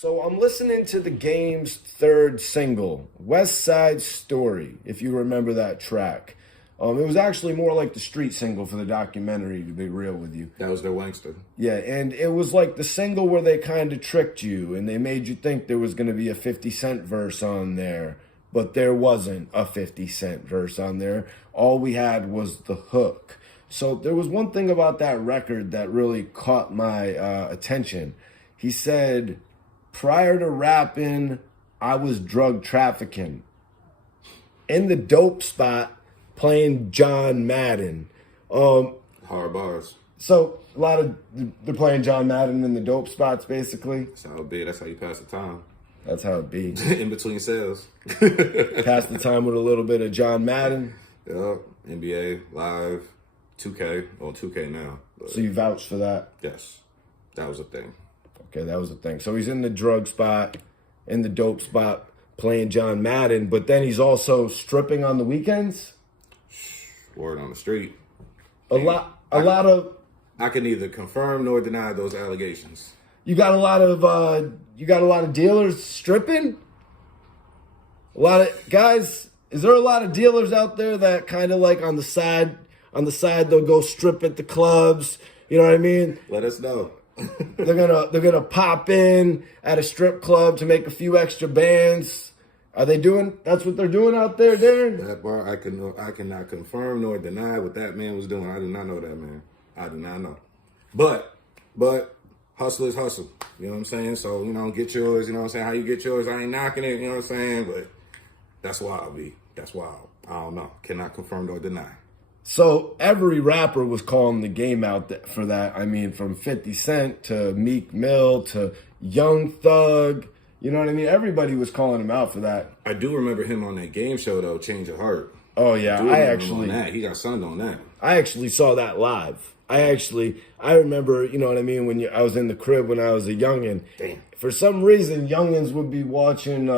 So I'm listening to the Game's third single, West Side Story, if you remember that track. It was actually more like the street single for the documentary, to be real with you. That was their Wankster. Yeah, and it was like the single where they kind of tricked you and they made you think there was going to be a 50 Cent verse on there. But there wasn't a 50 Cent verse on there. All we had was the hook. So there was one thing about that record that really caught my attention. He said, prior to rapping, I was drug trafficking. In the dope spot, playing John Madden. Hard bars. So they're playing John Madden in the dope spots, basically. That's how it be. That's how you pass the time. That's how it be. In between sales. Pass the time with a little bit of John Madden. Yep. NBA, Live, 2K. Well, 2K now. So you vouch for that? Yes. That was a thing. Okay, that was the thing. So he's in the drug spot, in the dope spot, playing John Madden, but then he's also stripping on the weekends? Word on the street. A lot of... I can neither confirm nor deny those allegations. You got a lot of dealers stripping? A lot of guys, is there a lot of dealers out there that kind of like on the side they'll go strip at the clubs, you know what I mean? Let us know. They're gonna pop in at a strip club to make a few extra bands. Are they doing? That's what they're doing out there, Darin? That bar, I cannot confirm nor deny what that man was doing. I do not know that man. I do not know. But hustle is hustle. You know what I'm saying? So, get yours. You know what I'm saying? How you get yours? I ain't knocking it. You know what I'm saying? But that's wild, B. That's wild. I don't know. Cannot confirm nor deny. So every rapper was calling the Game out for that. I mean, from 50 Cent to Meek Mill to Young Thug. You know what I mean? Everybody was calling him out for that. I do remember him on that game show, though, Change of Heart. Oh, yeah. He got sunned on that. I actually saw that live. I remember, you know what I mean, when I was in the crib when I was a youngin'. Damn. For some reason, youngins would be watching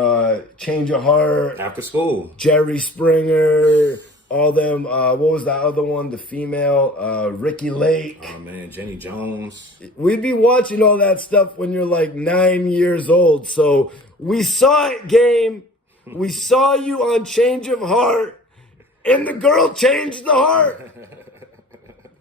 Change of Heart. After school. Jerry Springer, all them, what was that other one? The female, Ricky Lake. Oh, man, Jenny Jones. We'd be watching all that stuff when you're like 9 years old. So we saw it, Game. We saw you on Change of Heart, and the girl changed the heart.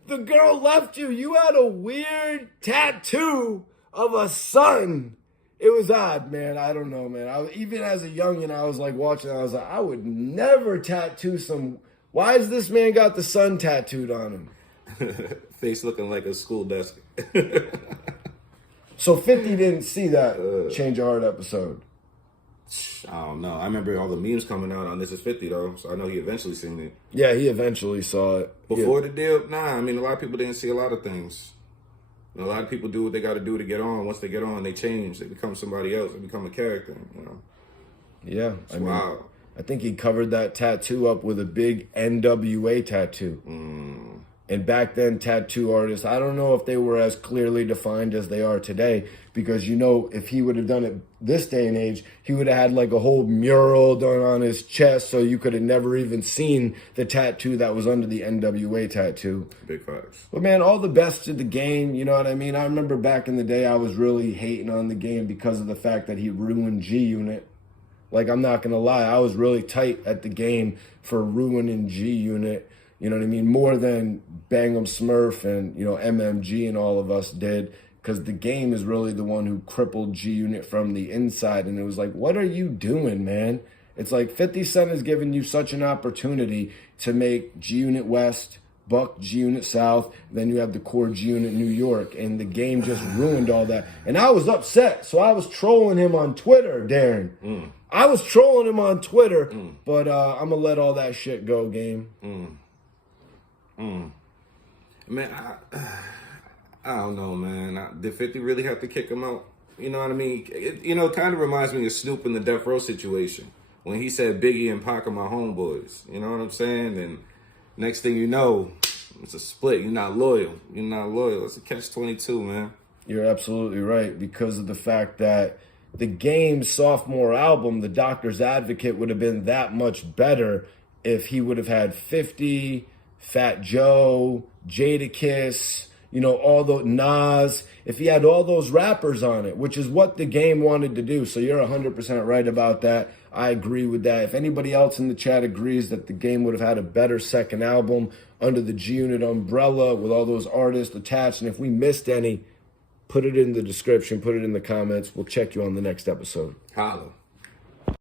The girl left you. You had a weird tattoo of a sun. It was odd, man. I don't know, man. Even as a youngin', I was like watching. I was like, I would never tattoo some. Why has this man got the sun tattooed on him? Face looking like a school desk. So 50 didn't see that Change of Heart episode. I don't know. I remember all the memes coming out on This Is 50, though, so I know he eventually seen it. Yeah, he eventually saw it. Before the deal, nah. I mean, a lot of people didn't see a lot of things. A lot of people do what they got to do to get on. Once they get on, they change. They become somebody else. They become a character, Yeah, it's wild. I think he covered that tattoo up with a big NWA tattoo. And back then, tattoo artists, I don't know if they were as clearly defined as they are today, because, if he would have done it this day and age, he would have had like a whole mural done on his chest, so you could have never even seen the tattoo that was under the NWA tattoo. Big facts. But man, all the best to the Game, you know what I mean? I remember back in the day, I was really hating on the Game because of the fact that he ruined G-Unit. Like, I'm not going to lie, I was really tight at the Game for ruining G-Unit. You know what I mean? More than Bang'em Smurf and, MMG and all of us did. Because the Game is really the one who crippled G-Unit from the inside. And it was like, what are you doing, man? It's like 50 Cent has given you such an opportunity to make G-Unit West, Buck G-Unit South. Then you have the core G-Unit New York. And the Game just ruined all that. And I was upset. So I was trolling him on Twitter, Darin. I was trolling him on Twitter. But I'm going to let all that shit go, Game. Man, I don't know, man. Did 50 really have to kick him out? You know what I mean? It kind of reminds me of Snoop in the Death Row situation. When he said Biggie and Pac are my homeboys. You know what I'm saying? And next thing you know, it's a split. You're not loyal. It's a catch-22, man. You're absolutely right, because of the fact that the Game's sophomore album, The Doctor's Advocate, would have been that much better if he would have had 50, Fat Joe, Jadakiss, all the Nas, if he had all those rappers on it, which is what the game wanted to do. So you're 100% right about that. I agree with that. If anybody else in the chat agrees that the game would have had a better second album under the G Unit umbrella with all those artists attached, and if we missed any, put it in the description, put it in the comments. We'll check you on the next episode. Holla.